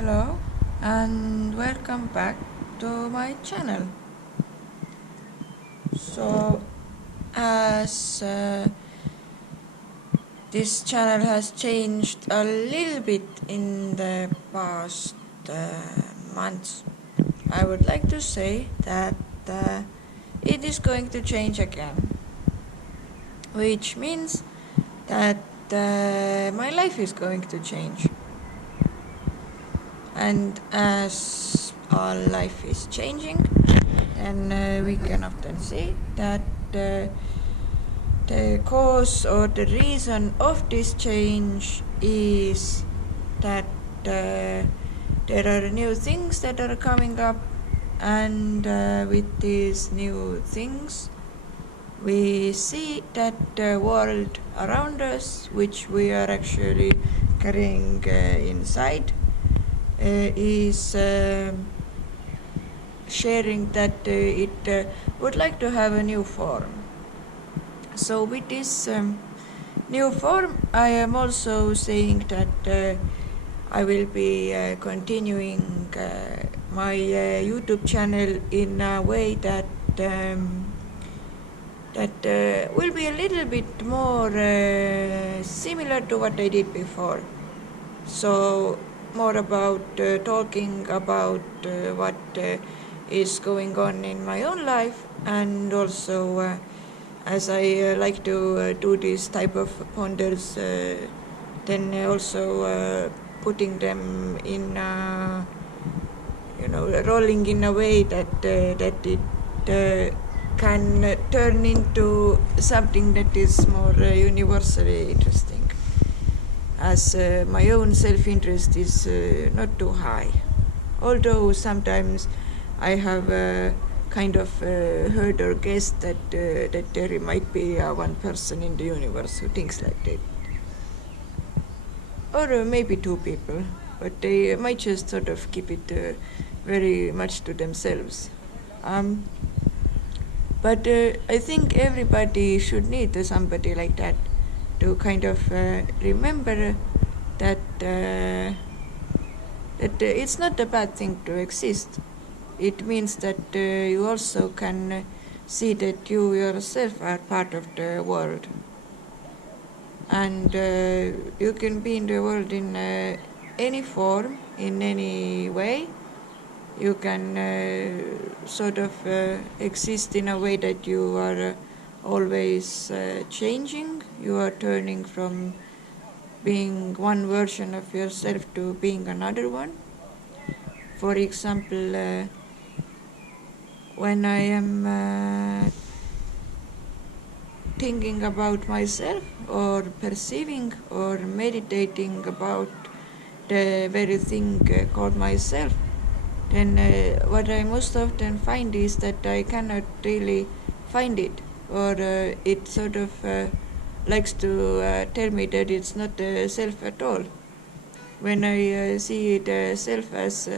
Hello and welcome back to my channel. So as this channel has changed a little bit in the past months, I would like to say that it is going to change again, which means that my life is going to change. And as our life is changing, then we can often see that the cause or the reason of this change is that there are new things that are coming up, and with these new things we see that the world around us, which we are actually carrying inside, is sharing that it would like to have a new form. So with this new form, I am also saying that I will be continuing my YouTube channel in a way that will be a little bit more similar to what I did before. So more about talking about what is going on in my own life, and also as I like to do this type of ponders, then also putting them in rolling in a way that that it can turn into something that is more universally interesting, as my own self-interest is not too high. Although sometimes I have kind of heard or guessed that there might be one person in the universe who thinks like that. Or maybe two people, but they might just sort of keep it very much to themselves. But I think everybody should need somebody like that to kind of remember that it's not a bad thing to exist. It means that you also can see that you yourself are part of the world, and you can be in the world in any form, in any way. You can sort of exist in a way that you are always changing. You are turning from being one version of yourself to being another one. For example, when I am thinking about myself, or perceiving or meditating about the very thing called myself, then what I most often find is that I cannot really find it, or it sort of likes to tell me that it's not self at all. When I see the self as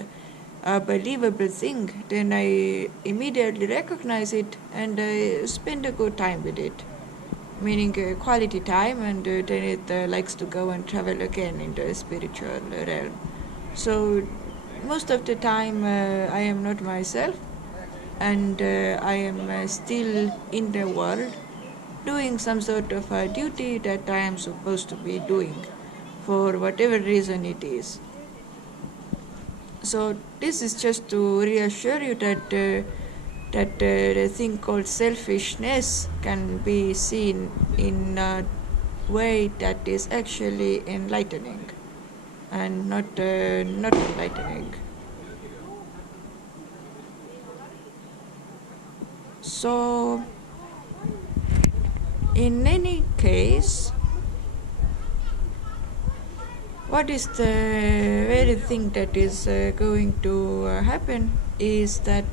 a believable thing, then I immediately recognize it and I spend a good time with it, meaning quality time, and then it likes to go and travel again in the spiritual realm. So most of the time I am not myself, and I am still in the world doing some sort of a duty that I am supposed to be doing for whatever reason it is. So this is just to reassure you that the thing called selfishness can be seen in a way that is actually enlightening and not enlightening. So in any case, what is the very thing that is going to happen is that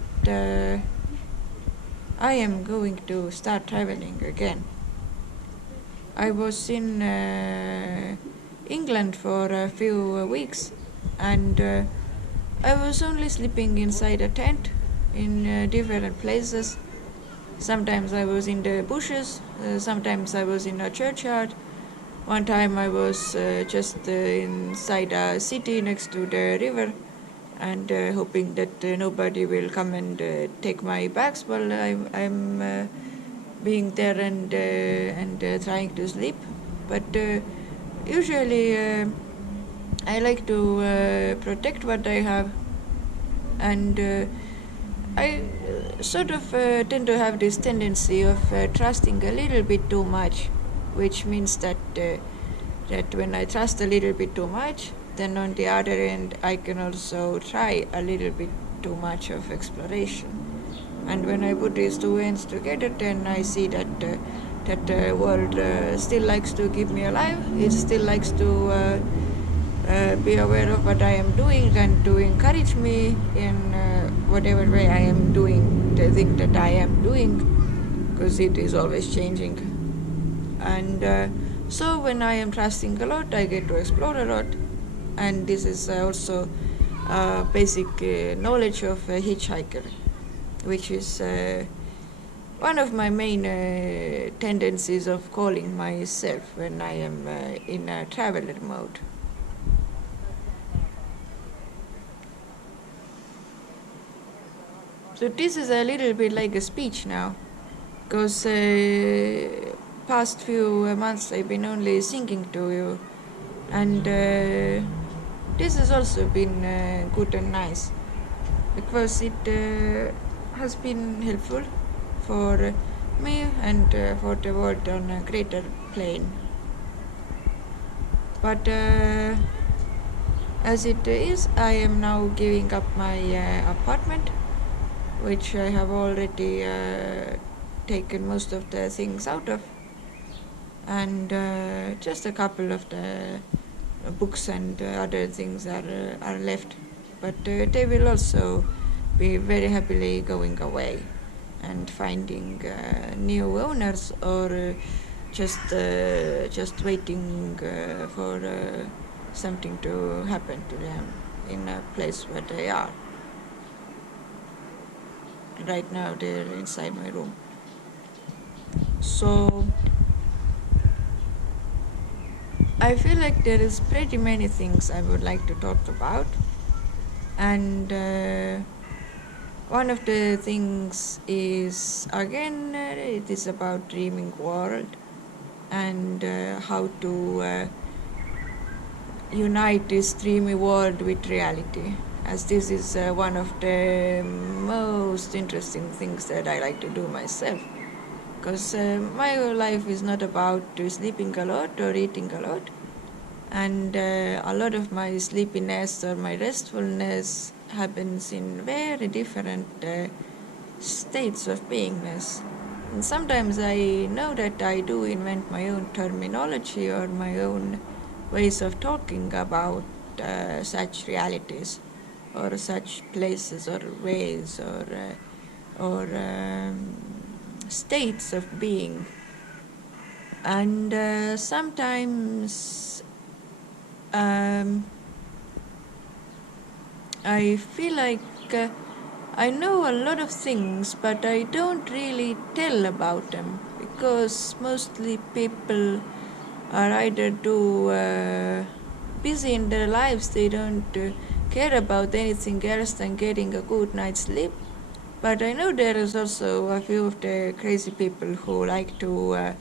I am going to start traveling again. I was in England for a few weeks, and I was only sleeping inside a tent in different places. Sometimes I was in the bushes, sometimes I was in a churchyard, One time I was just inside a city next to the river and hoping that nobody will come and take my bags while I'm being there and trying to sleep. But usually I like to protect what I have, and I sort of tend to have this tendency of trusting a little bit too much, which means that when I trust a little bit too much, then on the other end I can also try a little bit too much of exploration. And when I put these two ends together, then I see that the world still likes to keep me alive. It still likes to be aware of what I am doing and to encourage me in whatever way I am doing the thing that I am doing, because it is always changing. And so when I am trusting a lot, I get to explore a lot, and this is also basic knowledge of a hitchhiker, which is one of my main tendencies of calling myself when I am in a traveler mode. So this is a little bit like a speech now, because past few months I've been only singing to you, and this has also been good and nice, because it has been helpful for me and for the world on a greater plane. But as it is, I am now giving up my apartment, which I have already taken most of the things out of, and just a couple of the books and other things are left, but they will also be very happily going away and finding new owners, or just waiting for something to happen to them in a place where they are. Right now they're inside my room. So I feel like there is pretty many things I would like to talk about, and one of the things is, again, it is about dreaming world and how to unite this dreamy world with reality, as this is one of the most interesting things that I like to do myself, because my life is not about sleeping a lot or eating a lot, and a lot of my sleepiness or my restfulness happens in very different states of beingness. And sometimes I know that I do invent my own terminology or my own ways of talking about such realities or such places or ways or states of being. And sometimes I feel like I know a lot of things, but I don't really tell about them, because mostly people are either too busy in their lives, they don't care about anything else than getting a good night's sleep. But I know there is also a few of the crazy people who like to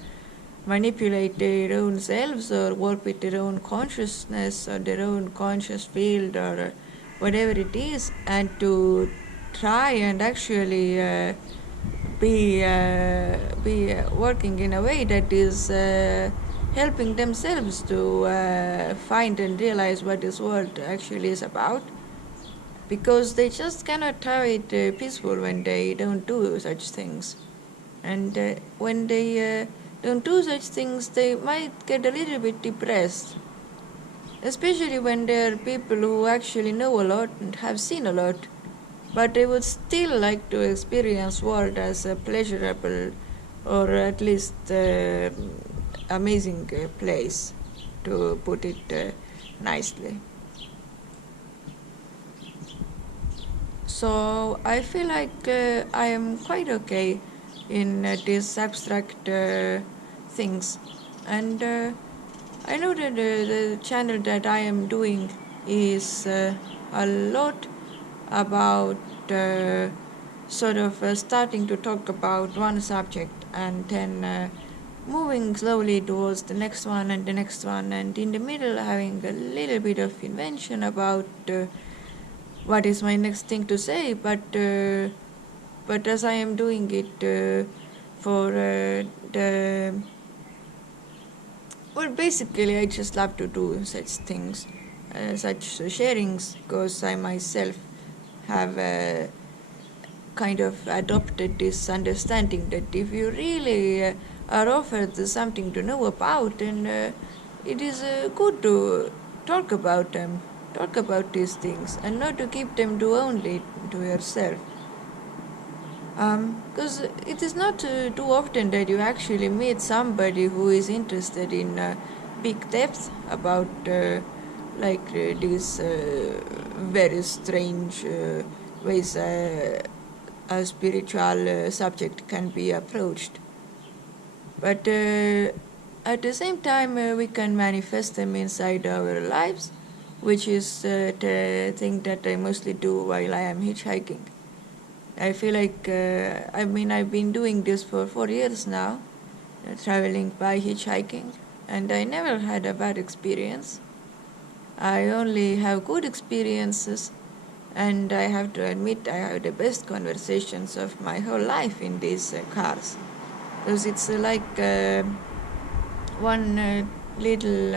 manipulate their own selves or work with their own consciousness or their own conscious field or whatever it is, and to try and actually be working in a way that is helping themselves to find and realize what this world actually is about, because they just cannot have it peaceful when they don't do such things. And when they don't do such things, they might get a little bit depressed, especially when there are people who actually know a lot and have seen a lot, but they would still like to experience world as a pleasurable or at least amazing place, to put it nicely. So I feel like I am quite okay in these abstract things, and I know that the channel that I am doing is a lot about sort of starting to talk about one subject and then moving slowly towards the next one and the next one, and in the middle having a little bit of invention about what is my next thing to say, but as I am doing it for the well, basically I just love to do such things, such sharings, because I myself have kind of adopted this understanding that if you really are offered something to know about, then it is good to talk about them, talk about these things, and not to keep them to only to yourself. Because it is not too often that you actually meet somebody who is interested in big depth about these very strange ways a spiritual subject can be approached. But at the same time, we can manifest them inside our lives, which is the thing that I mostly do while I am hitchhiking. I feel like, I've been doing this for 4 years now, traveling by hitchhiking, and I never had a bad experience. I only have good experiences, and I have to admit I have the best conversations of my whole life in these cars. Because it's like one little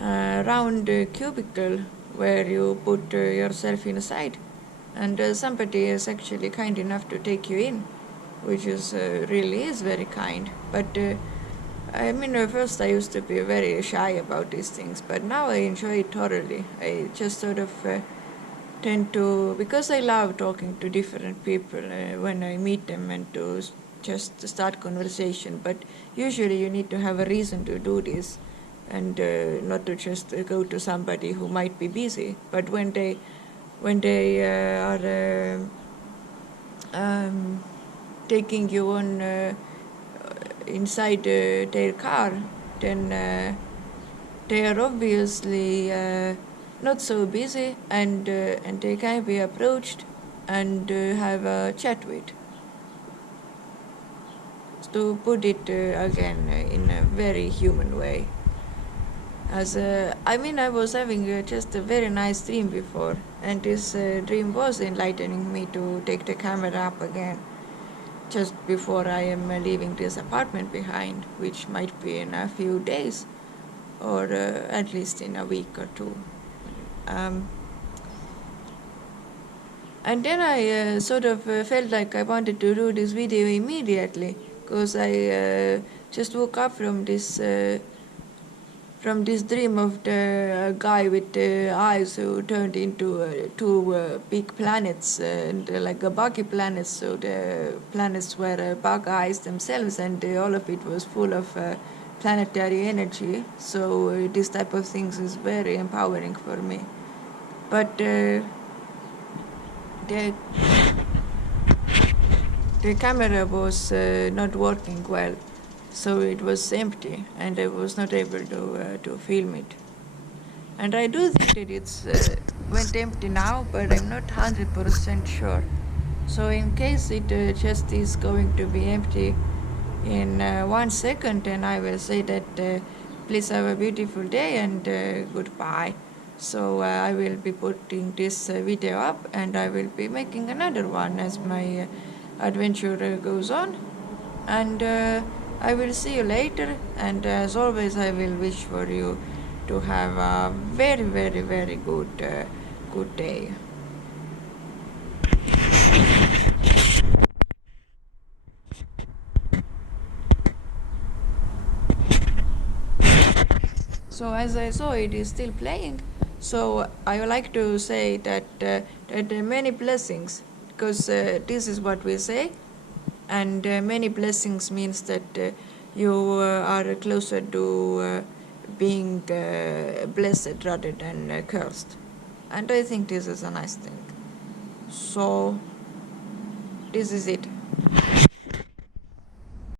round cubicle where you put yourself inside, and somebody is actually kind enough to take you in, which is really is very kind. But first I used to be very shy about these things, but now I enjoy it thoroughly. I just sort of tend to, because I love talking to different people when I meet them and to just start conversation, but usually you need to have a reason to do this, and not to just go to somebody who might be busy. But when they are taking you on inside their car, then they are obviously not so busy, and they can be approached and have a chat with. To put it again in a very human way. As I was having just a very nice dream before, and this dream was enlightening me to take the camera up again just before I am leaving this apartment behind, which might be in a few days, or at least in a week or two. And then I sort of felt like I wanted to do this video immediately, because I just woke up from this dream of the guy with the eyes who turned into two big planets, like a buggy planets. So the planets were bug eyes themselves, and all of it was full of planetary energy. So this type of things is very empowering for me. But the camera was not working well. So it was empty, and I was not able to film it. And I do think that it's went empty now, but I'm not 100% sure. So in case it just is going to be empty in 1 second, then I will say that please have a beautiful day and goodbye. So I will be putting this video up, and I will be making another one as my adventure goes on. And I will see you later, and as always I will wish for you to have a very, very, very good day. So as I saw, it is still playing, so I would like to say that there are many blessings, because this is what we say. And many blessings means that you are closer to being blessed rather than cursed. And I think this is a nice thing. So this is it.